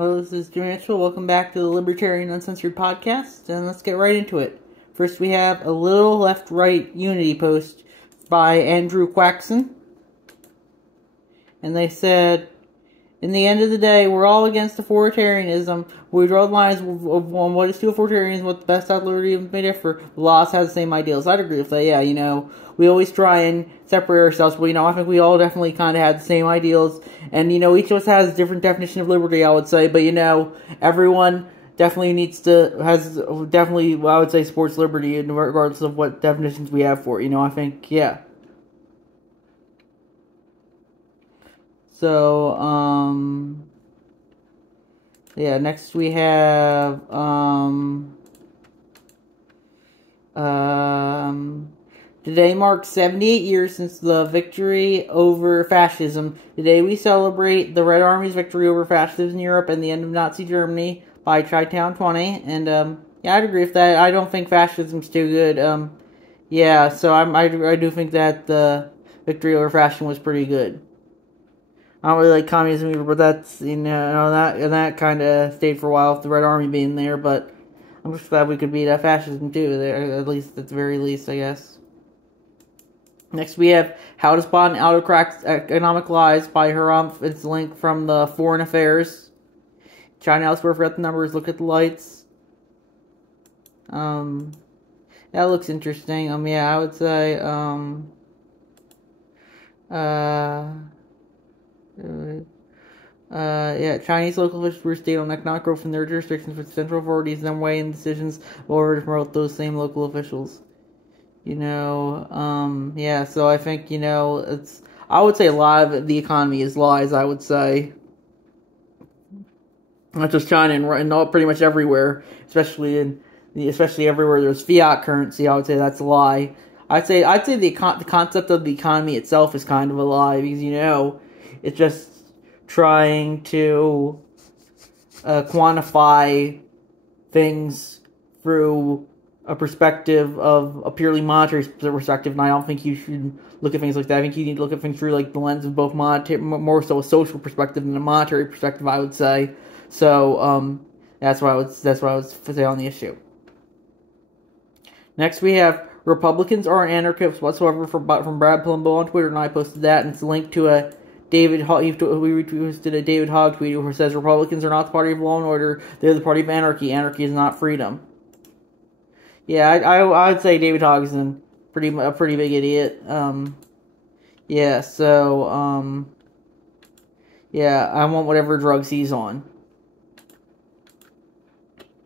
Hello, this is Jim Mitchell. Welcome back to the Libertarian Uncensored podcast, and let's get right into it. First, we have a little left-right unity post by Andrew Quaxon, and they said, in the end of the day, we're all against authoritarianism. We draw the lines on what is to authoritarianism, what the best authoritarianism may differ. The laws have the same ideals. I'd agree with that, yeah, we always try and separate ourselves, but, I think we all definitely kind of have the same ideals, and, each of us has a different definition of liberty, I would say, but, everyone definitely I would say, supports liberty, regardless of what definitions we have for it, I think, yeah. So, yeah, next we have, today marks 78 years since the victory over fascism. Today we celebrate the Red Army's victory over fascism in Europe and the end of Nazi Germany by Chi-Town 20, and, yeah, I'd agree with that. I don't think fascism's too good, yeah, so I do think that the victory over fascism was pretty good. I don't really like communism either, but that's, that kind of stayed for a while with the Red Army being there, but I'm just glad we could beat fascism too, at the very least, I guess. Next we have How to Spot and Autocrack Economic Lies by Haram. It's a link from the Foreign Affairs. China elsewhere, forget the numbers, look at the lights. That looks interesting. Yeah, I would say, yeah, Chinese local officials were state on economic growth in their jurisdictions with central authorities then weigh in decisions over to promote those same local officials. Yeah, so I think, I would say a lot of the economy is lies, I would say. Not just China and all, pretty much everywhere, especially everywhere there's fiat currency, I would say that's a lie. I'd say the concept of the economy itself is kind of a lie, because, it's just trying to quantify things through a perspective of a purely monetary perspective, and I don't think you should look at things like that. I think you need to look at things through the lens of both monetary, more so a social perspective than a monetary perspective, I would say. So that's what I would say on the issue. Next we have Republicans aren't anarchists whatsoever from Brad Palumbo on Twitter, and I posted that, and it's a link to a we retweeted a David Hogg tweet who says Republicans are not the party of law and order, they're the party of anarchy. Anarchy is not freedom. Yeah, I would say David Hogg is a pretty big idiot. Yeah, so, yeah, I want whatever drugs he's on.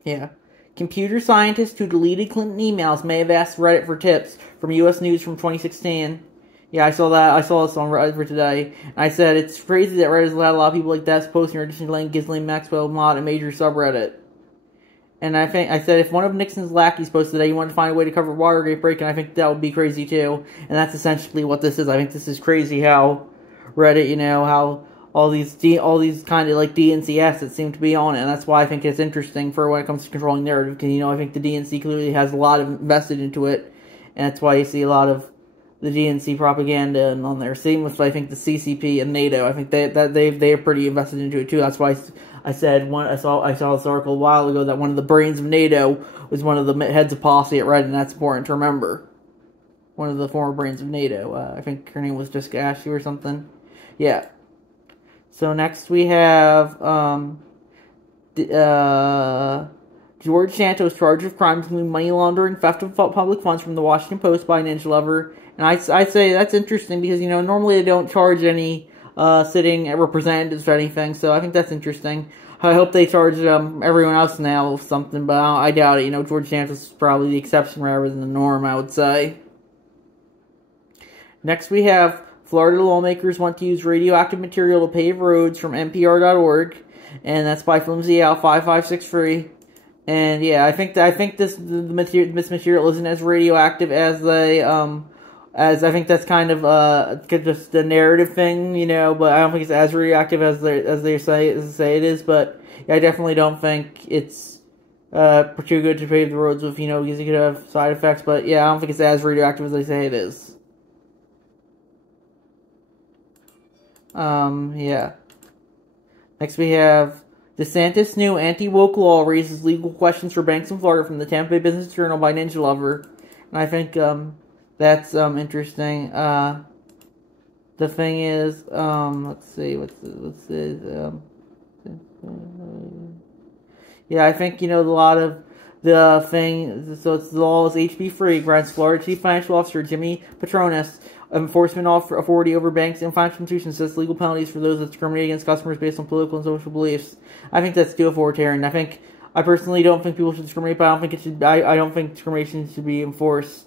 Yeah. Computer scientists who deleted Clinton emails may have asked Reddit for tips from U.S. News from 2016. Yeah, I saw that. I saw this on Reddit for today. And I said, it's crazy that Reddit has allowed a lot of people like that posting in addition to letting Ghislaine Maxwell mod a major subreddit. And I said, if one of Nixon's lackeys posted that he wanted to find a way to cover Watergate break-in, I think that would be crazy too. And that's essentially what this is. I think this is crazy how Reddit, how all these kind of DNC assets seem to be on it. And that's why I think it's interesting for when it comes to controlling narrative. Because, I think the DNC clearly has a lot of invested into it. And that's why you see a lot of the DNC propaganda on there. Same with, I think, the CCP and NATO. I think they're pretty invested into it too. That's why I said I saw this article a while ago that one of the brains of NATO was one of the heads of policy at Reddit, and that's important to remember. One of the former brains of NATO. I think her name was Jessica Ashley or something. Yeah. So next we have George Santos charged with crimes including money laundering, theft of public funds from the Washington Post by Ninja Lover. And I'd say that's interesting because, normally they don't charge any sitting representatives or anything, so I think that's interesting. I hope they charge everyone else now with something, but I doubt it. George Santos is probably the exception rather than the norm, I would say. Next we have Florida lawmakers want to use radioactive material to pave roads from NPR.org, and that's by Flimsy Al 5563. And yeah, I think this material isn't as radioactive as as I think that's kind of just a narrative thing, but I don't think it's as radioactive as they say it is. But yeah, I definitely don't think it's too good to pave the roads with, because it could have side effects. But yeah, I don't think it's as radioactive as they say it is. Yeah. Next we have DeSantis' new anti-woke law raises legal questions for banks in Florida from the Tampa Bay Business Journal by Ninja Lover. And I think that's interesting. The thing is, let's see, yeah, I think, a lot of the thing, so it's the law is HB free, grants Florida Chief Financial Officer Jimmy Patronis enforcement authority over banks and financial institutions, sets legal penalties for those that discriminate against customers based on political and social beliefs. I think that's too authoritarian. I personally don't think people should discriminate, but I don't think discrimination should be enforced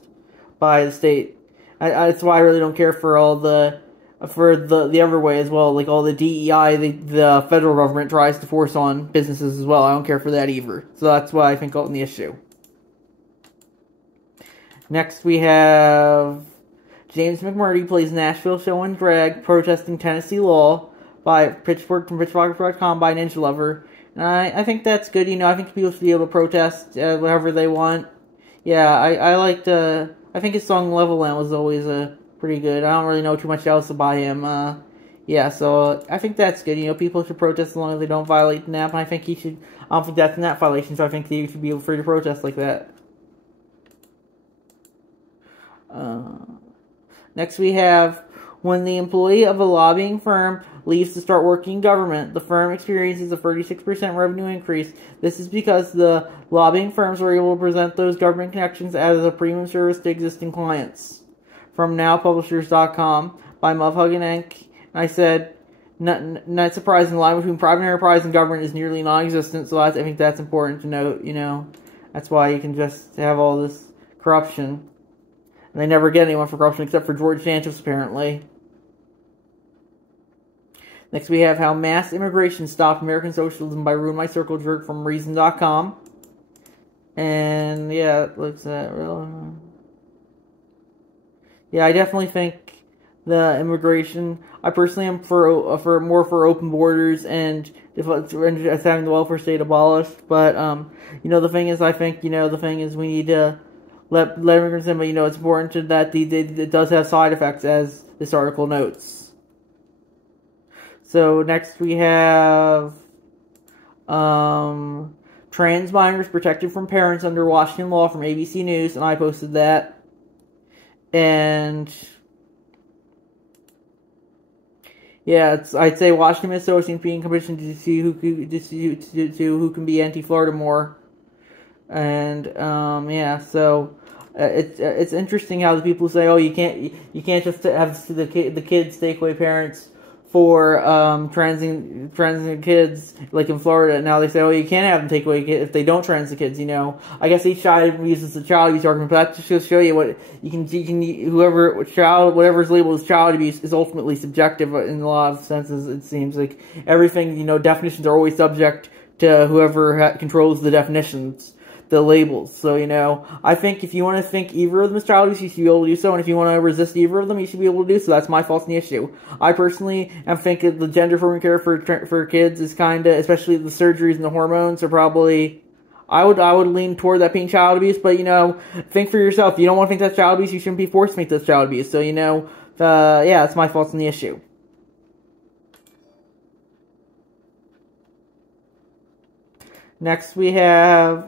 by the state. That's why I really don't care for the other way as well, like all the DEI the federal government tries to force on businesses as well. I don't care for that either. So that's why I think on the issue. Next we have James McMurdy plays Nashville show in drag, protesting Tennessee law by Pitchfork from Pitchfork.com by Ninja Lover. And I think that's good. I think people should be able to protest whatever they want. Yeah, I think his song Leveland was always pretty good. I don't really know too much else about him. Yeah, so I think that's good. People should protest as long as they don't violate the NAP. And I don't think that's a NAP violation, so I think they should be free to protest like that. Next we have, when the employee of a lobbying firm leaves to start working in government, the firm experiences a 36% revenue increase. This is because the lobbying firms are able to present those government connections as a premium service to existing clients. From NowPublishers.com by Muvhuggin Inc. I said, not surprising, the line between private enterprise and government is nearly non-existent, so I think that's important to note, That's why you can just have all this corruption. And they never get anyone for corruption except for George Santos, apparently. Next we have how mass immigration stopped American socialism by Ruin My Circle jerk from Reason.com. And yeah, it looks at real. Yeah, I definitely think the immigration. I personally am for open borders and just having the welfare state abolished. But the thing is, I think the thing is we need to let immigrants in. But it's important that it does have side effects, as this article notes. So next we have trans minors protected from parents under Washington law from ABC News, and I posted that. And yeah, I'd say Washington, Minnesota seems to be in competition to see who can be anti-Florida more. And yeah, so it's interesting how the people say, oh, you can't just have the kids take away parents for transing kids, like in Florida. Now they say, oh, you can't have them take away kids if they don't trans the kids. I guess each side uses the child abuse argument, but that just goes to show you what you can whatever's labeled as child abuse is ultimately subjective in a lot of senses. It seems like everything, definitions are always subject to whoever controls the definitions, the labels. So, I think if you want to think either of them is child abuse, you should be able to do so, and if you want to resist either of them, you should be able to do so. That's my fault in the issue. I personally am thinking the gender-affirming care for kids is kind of, especially the surgeries and the hormones, are probably, I would lean toward that being child abuse, but, think for yourself. If you don't want to think that's child abuse, you shouldn't be forced to think that's child abuse. So, yeah, it's my fault in the issue. Next we have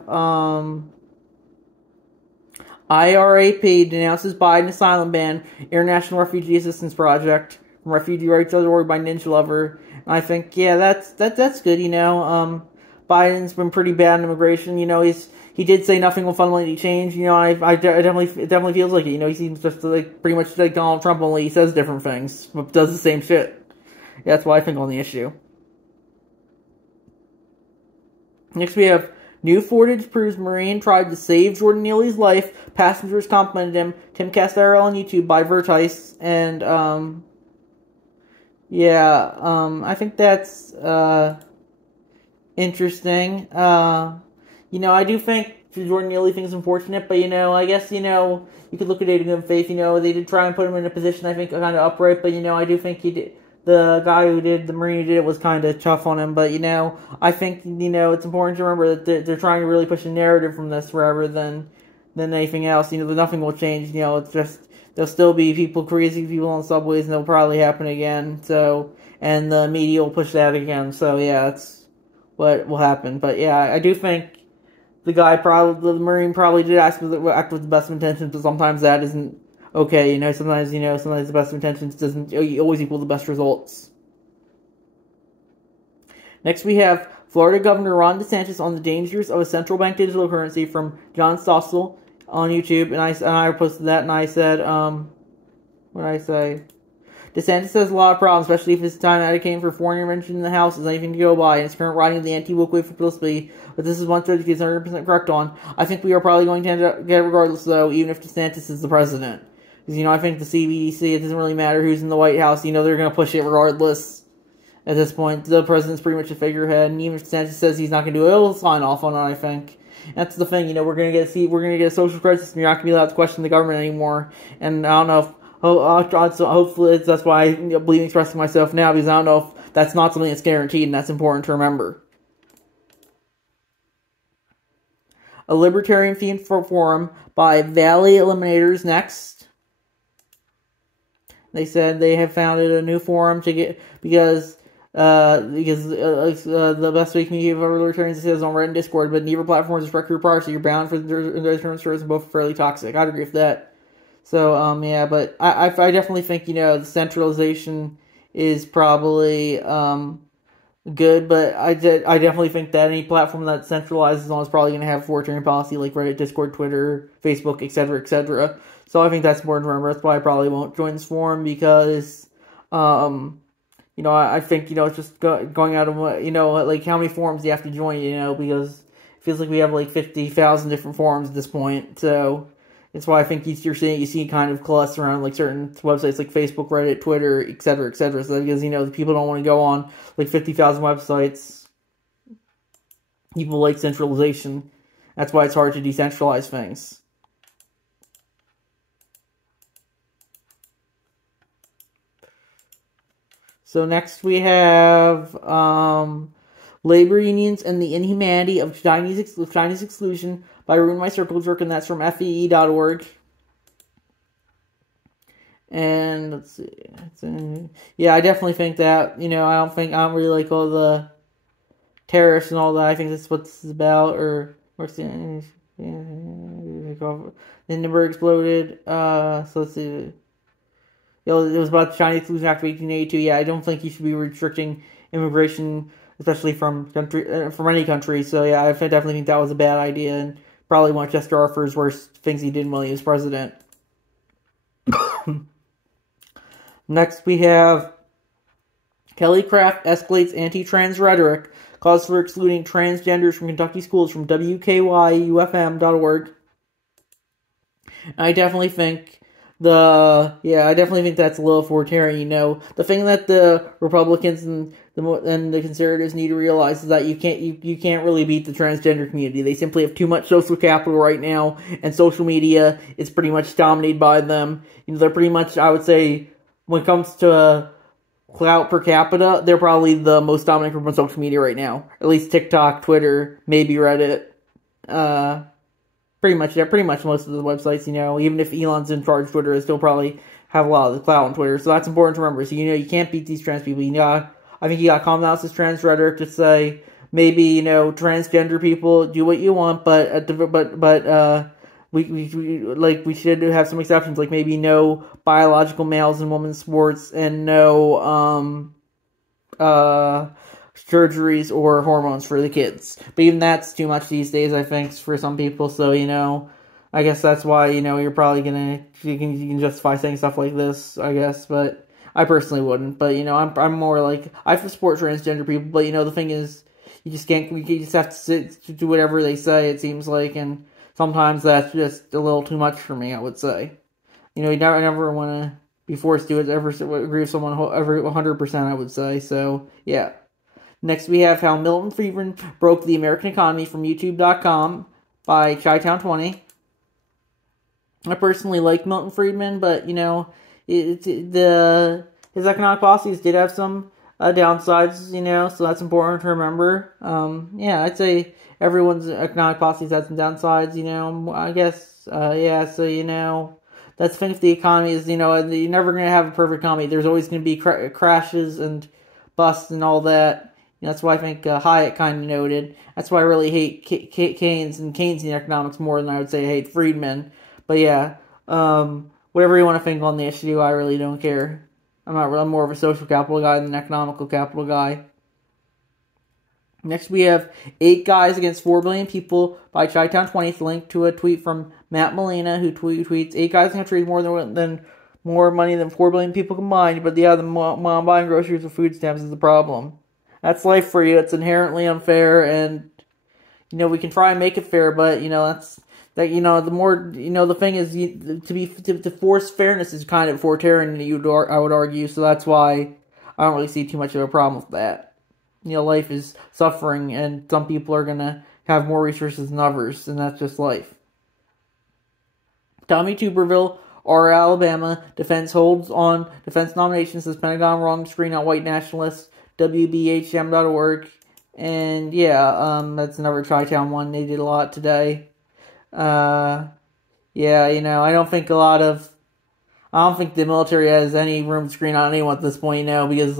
IRAP denounces Biden asylum ban, International Refugee Assistance Project, from Refugee Rights.org by Ninja Lover. And I think, yeah, that's good. Biden's been pretty bad in immigration. He did say nothing will fundamentally change. It definitely feels like it. He seems just like pretty much like Donald Trump, only he says different things, but does the same shit. Yeah, that's what I think on the issue. Next we have, new footage proves Marine tried to save Jordan Neely's life. Passengers complimented him. Tim Cast IRL on YouTube by Vertice. And, yeah, I think that's, interesting. I do think the Jordan Neely thing is unfortunate, but, I guess, you could look at it in good faith. They did try and put him in a position, I think, kind of upright, but, I do think he did. The guy the Marine who did it was kind of tough on him, but, I think, it's important to remember that they're trying to really push a narrative from this rather than anything else. Nothing will change. It's just, there'll still be crazy people on subways, and it'll probably happen again, so, and the media will push that again, so, yeah, that's what will happen. But yeah, I do think the Marine probably did act with the best of intentions, but sometimes that isn't okay. Sometimes the best of intentions doesn't always equal the best results. Next, we have Florida Governor Ron DeSantis on the dangers of a central bank digital currency from John Stossel on YouTube, and I posted that, and I said, what did I say? DeSantis has a lot of problems, especially if his time advocating for foreign intervention in the House is anything to go by, and his current writing of the anti-woke wave for publicity, but this is one thread he's 100% correct on. I think we are probably going to end up get it regardless, though, even if DeSantis is the president. Because, I think the CBDC, it doesn't really matter who's in the White House, they're going to push it regardless. At this point, the president's pretty much a figurehead, and even if DeSantis says he's not going to do it, he'll sign off on it, I think. That's the thing, we're going to get a social credit system, you're not going to be allowed to question the government anymore, and I don't know if hopefully that's why I believe in expressing myself now, because I don't know if that's not something that's guaranteed, and that's important to remember. A Libertarian themed forum by Valley Eliminators next. They said they have founded a new forum because the best way community of libertarians is on Reddit and Discord, but neither platforms respect your privacy. You're bound for the terms and both fairly toxic. I'd agree with that. So, yeah, but I definitely think, the centralization is probably, good, but I definitely think that any platform that centralizes on is probably going to have authoritarian policy like Reddit, Discord, Twitter, Facebook, etc., etc. So I think that's important to remember. That's why I probably won't join this forum, because, I think, it's just going out of, like how many forums do you have to join, because it feels like we have like 50,000 different forums at this point, so that's why I think you see kind of cluster around like certain websites like Facebook, Reddit, Twitter, etc., etc. So because the people don't want to go on like 50,000 websites. People like centralization. That's why it's hard to decentralize things. So next we have labor unions and the inhumanity of Chinese exclusion by Ruin My Circle Jerk, and that's from FEE.org. And let's see. Yeah, I definitely think that, I don't really like all the tariffs and all that. I think that's what this is about. Or the Hindenburg exploded. So let's see. It was about the Chinese exclusion Act of 1882. Yeah, I don't think you should be restricting immigration, especially from any country. So yeah, I definitely think that was a bad idea, and probably one of Chester Arthur's worst things he did while he was president. Next, we have Kelly Craft escalates anti-trans rhetoric, calls for excluding transgenders from Kentucky schools from WKYUFM.org. I definitely think that's a little authoritarian. The thing that the Republicans and the conservatives need to realize is that you can't really beat the transgender community. They simply have too much social capital right now, and social media is pretty much dominated by them. They're pretty much, I would say, when it comes to clout per capita, they're probably the most dominant group on social media right now. At least TikTok, Twitter, maybe Reddit. Pretty much most of the websites, even if Elon's in charge of Twitter, they still probably have a lot of the clout on Twitter. So that's important to remember. So, you can't beat these trans people. I think you got to calm down this trans rhetoric to say, maybe, transgender people, do what you want, but we should have some exceptions, like maybe no biological males in women's sports, and no, surgeries or hormones for the kids. But even that's too much these days, I think, for some people. So, I guess that's why, you're probably you can justify saying stuff like this, I guess. But I personally wouldn't. But, I'm more like, I support transgender people. But, the thing is, you just have to do whatever they say, it seems like. And sometimes that's just a little too much for me, I would say. You never want to be forced to ever agree with someone every 100%, I would say. So, yeah. Next, we have how Milton Friedman broke the American economy from YouTube.com by Chi-Town20. I personally like Milton Friedman, but, his economic policies did have some downsides, so that's important to remember. I'd say everyone's economic policies had some downsides, I guess, so, that's the thing with the economy is, you're never going to have a perfect economy. There's always going to be crashes and busts and all that. That's why I think Hayek kind of noted. That's why I really hate Keynes and Keynesian economics more than I would say I hate Friedman. But yeah, whatever you want to think on the issue, I really don't care. I'm more of a social capital guy than an economical capital guy. Next, we have 8 Guys Against 4 Billion People by Chi-Town20. It's linked to a tweet from Matt Molina, who tweets, 8 guys in the country is more money than 4 billion people combined, but yeah, the mom buying groceries or food stamps is the problem. That's life for you. It's inherently unfair, and, we can try and make it fair, but, the more, the thing is, to force fairness is kind of authoritarian, I would argue, so that's why I don't really see too much of a problem with that. Life is suffering, and some people are going to have more resources than others, and that's just life. Tommy Tuberville, R. Alabama, defense holds on defense nominations, says Pentagon wrong to screen out white nationalists, WBHM.org, and that's another Chi-Town one. They did a lot today. I don't think the military has any room to screen out anyone at this point, because,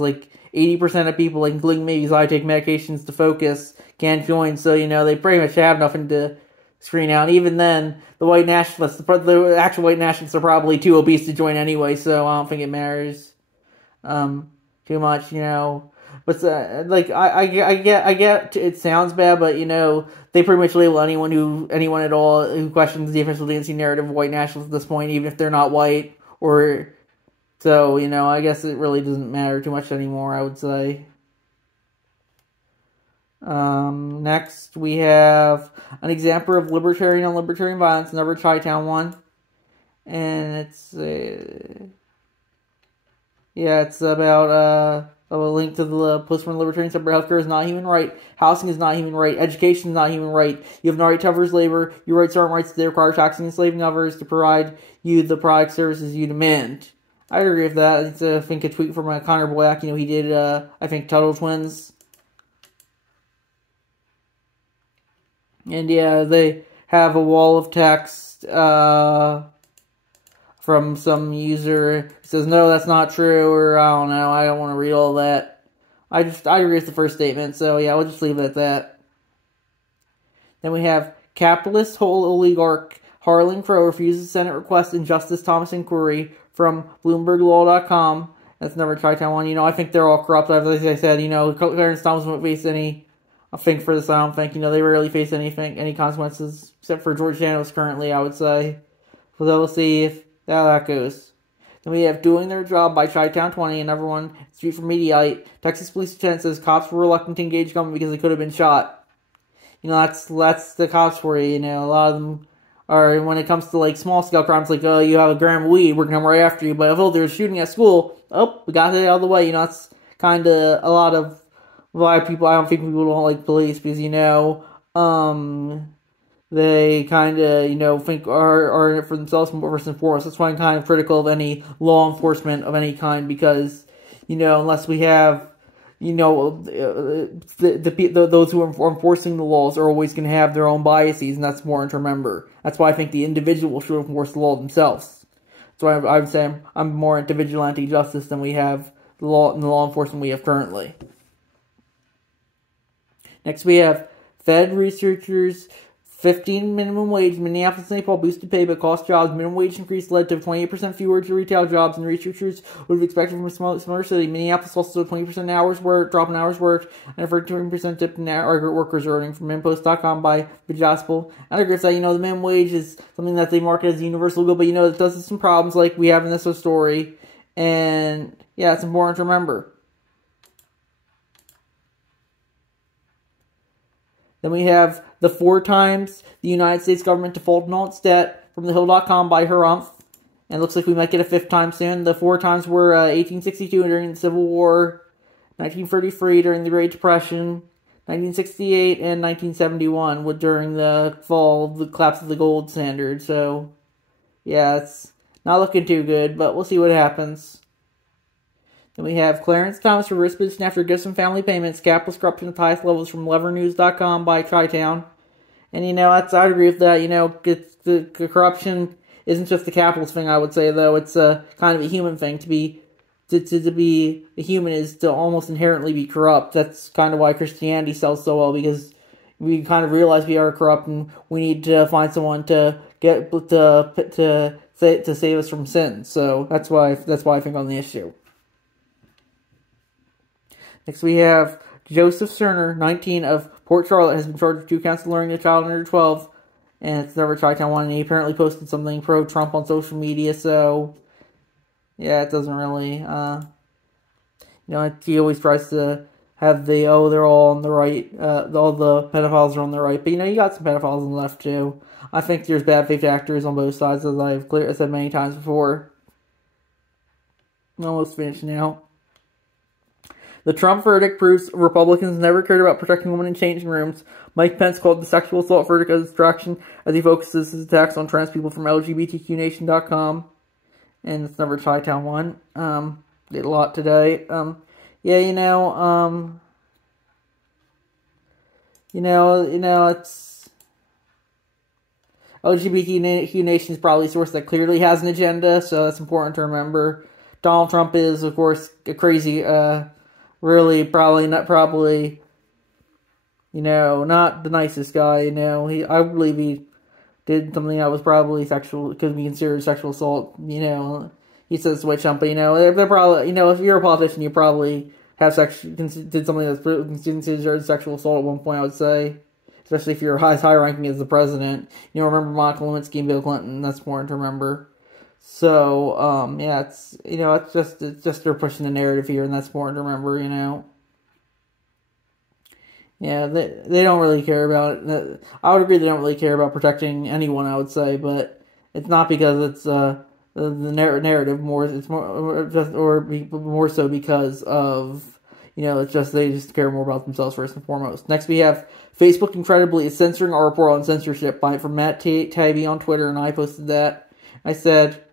80% of people, including me, because I take medications to focus, can't join, so, they pretty much have nothing to screen out. Even then, the white nationalists, the actual white nationalists are probably too obese to join anyway, so I don't think it matters too much, But, I get it sounds bad, but, they pretty much label anyone at all who questions the official DNC narrative of white nationalists at this point, even if they're not white, so, I guess it really doesn't matter too much anymore, I would say. Next, we have an example of libertarian on libertarian violence, another Chi-Town one. And it's about a link to the postmodern libertarian separate healthcare is not a human right, housing is not a human right, education is not a human right, you have no right to others' labor, your rights aren't rights, they require taxing and enslaving others to provide you the product services you demand. I agree with that. It's, I think, a tweet from Connor Black. He did, I think, Tuttle Twins. And, they have a wall of text from some user. He says, no, that's not true, or I don't know. I don't want to read all that. I agree with the first statement, so, we'll just leave it at that. Then we have capitalist whole oligarch Harlan Crow refuses Senate request in Justice Thomas inquiry from BloombergLaw.com. That's another Chi-Town one. I think they're all corrupt. As I said, Clarence Thomas won't face any, I think for this, I don't think, they rarely face any consequences, except for George Janos currently, I would say. So we'll see how that goes. Then we have Doing Their Job by Chi-Town20, another one, Street for Mediaite. Texas Police Lieutenant says cops were reluctant to engage government because they could have been shot. That's the cops for you, a lot of them. Or when it comes to, small-scale crimes, you have a gram of weed, we're going to come right after you. But if there's shooting at school, we got it out of the way. That's kind of a lot of people, I don't think people don't like police because, they kind of, think are in it for themselves first and foremost. That's why I'm kind of critical of any law enforcement of any kind because, unless we have those who are enforcing the laws are always going to have their own biases, and that's important to remember. That's why I think the individual should enforce the law themselves. That's why I would say I'm more into vigilante justice than we have the law enforcement we have currently. Next, we have Fed researchers. 15 minimum wage, Minneapolis and St. Paul boosted pay but cost jobs. Minimum wage increase led to 28% fewer retail jobs than researchers would have expected from a smaller city. Minneapolis also saw 20% drop in hours worked and a 13% dip in aggregate workers earning from Minpost.com by Vijaspel. And I agree with that. The minimum wage is something that they market as a universal good, but it does have some problems like we have in this story. And it's important to remember. Then we have the 4 times the United States government defaulted on its debt from thehill.com by Harumph. And it looks like we might get a 5th time soon. The 4 times were 1862 during the Civil War, 1933 during the Great Depression, 1968, and 1971 during the the collapse of the gold standard. So, it's not looking too good, but we'll see what happens. Then we have Clarence Thomas reverse position after Gibson family payments, capitalist corruption at the highest levels from levernews.com by Chi-Town. And, I agree with that. The corruption isn't just the capitalist thing, I would say, though. It's kind of a human thing to to be a human is to almost inherently be corrupt. That's kind of why Christianity sells so well, because we kind of realize we are corrupt and we need to find someone to save us from sin. So that's why I think on the issue. Next we have Joseph Cerner, 19, of Port Charlotte, has been charged with 2 counts of luring a child under 12, and it's never Chi-Town 1, and he apparently posted something pro-Trump on social media, so yeah, it doesn't really, he always tries to have they're all on the right, all the pedophiles are on the right, but you got some pedophiles on the left too. I think there's bad faith actors on both sides, as I've said many times before. I'm almost finished now. The Trump verdict proves Republicans never cared about protecting women in changing rooms. Mike Pence called the sexual assault verdict a distraction as he focuses his attacks on trans people from LGBTQNation.com. And it's never Chi-Town 1. Did a lot today. It's LGBTQ Nation is probably a source that clearly has an agenda, so that's important to remember. Donald Trump is, of course, a crazy, really not the nicest guy. I believe he did something that was probably sexual, could be considered sexual assault. He says witch hunt, but they're probably, if you're a politician, you probably did something that's considered sexual assault at one point, I would say. Especially if you're as high ranking as the president. Remember Monica Lewinsky and Bill Clinton. That's important to remember. So, it's just they're pushing the narrative here, and that's important to remember. Yeah, they don't really care about it. I would agree they don't really care about protecting anyone, I would say, but it's not because it's the narrative more. It's more so because of it's just they just care more about themselves first and foremost. Next, we have Facebook incredibly is censoring our report on censorship from Matt Taibbi on Twitter, and I posted that. I said,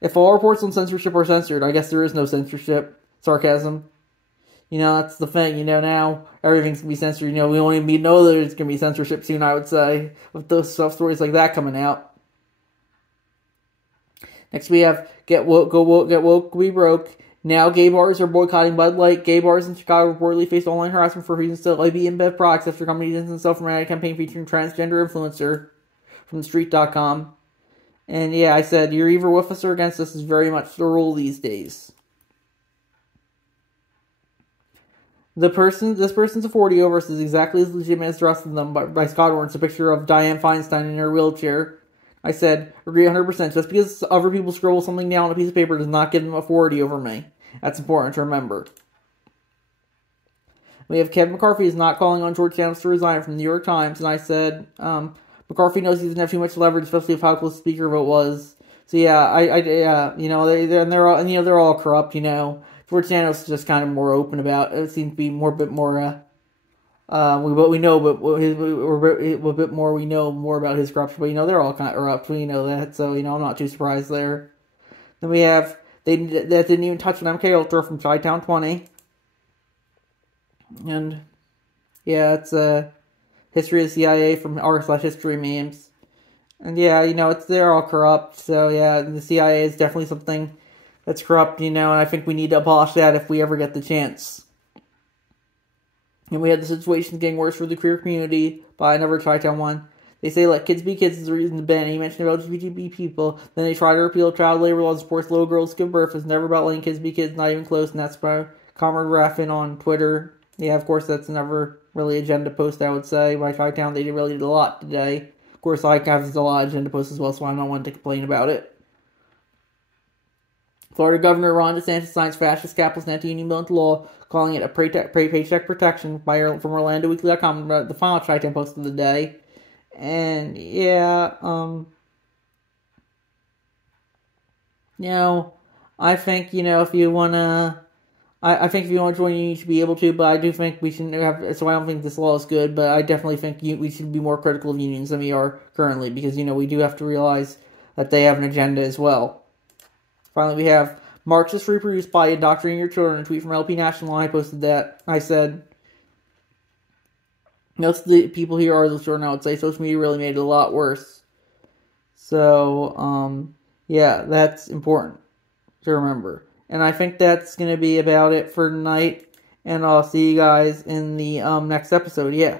if all reports on censorship are censored, I guess there is no censorship. Sarcasm. That's the thing. Now everything's going to be censored. We won't even know that there's going to be censorship soon, I would say, with those stories like that coming out. Next, we have Get Woke, We Broke. Now gay bars are boycotting Bud Light. Gay bars in Chicago reportedly faced online harassment for reasons to be in Bev products after company didn't sell from a campaign featuring transgender influencer from street.com. And yeah, I said, you're either with us or against us is very much the rule these days. This person's authority over us is exactly as legitimate as the rest of them by Scott Orton's a picture of Dianne Feinstein in her wheelchair. I said, agree 100%. Just because other people scribble something down on a piece of paper does not give them authority over me. That's important to remember. We have Kevin McCarthy is not calling on George Santos to resign from the New York Times, and I said, McCarthy knows he doesn't have too much leverage, especially if how close the speaker vote was. So yeah, they're all corrupt. George Santos is just kind of more open about it. Seems to be a bit more. We know more about his corruption, but they're all kind of corrupt. We know that, so I'm not too surprised there. Then we have that didn't even touch on MK Ultra from Chi-Town 20, and yeah, it's history of the CIA from r/history memes, and yeah, they're all corrupt. So yeah, the CIA is definitely something that's corrupt, and I think we need to abolish that if we ever get the chance. And we had the situation getting worse for the queer community by another Chi-Town 1. They say let kids be kids is the reason to ban. He mentioned about LGBT people. Then they try to repeal child labor laws and force little girls to give birth. It's never about letting kids be kids, not even close. And that's by Comrade Raffin on Twitter. Yeah, of course, that's never really agenda post, I would say. By Chi-Town, they really did a lot today. Of course, I have a lot of agenda posts as well, so I'm not one to complain about it. Florida Governor Ron DeSantis signs fascist capitalist anti-union bill into law, calling it a paycheck protection from OrlandoWeekly.com, the final Chi-Town post of the day. And yeah, I think if you wanna, I think if you want to join a union, you should be able to. But I do think we shouldn't have. So I don't think this law is good. But I definitely think we should be more critical of unions than we are currently, because we do have to realize that they have an agenda as well. Finally, we have Marxists reproduce by indoctrinating your children. A tweet from LP National. I posted that. I said, most of the people here are the children. I would say social media really made it a lot worse. So, yeah, that's important to remember. And I think that's going to be about it for tonight. And I'll see you guys in the next episode. Yeah.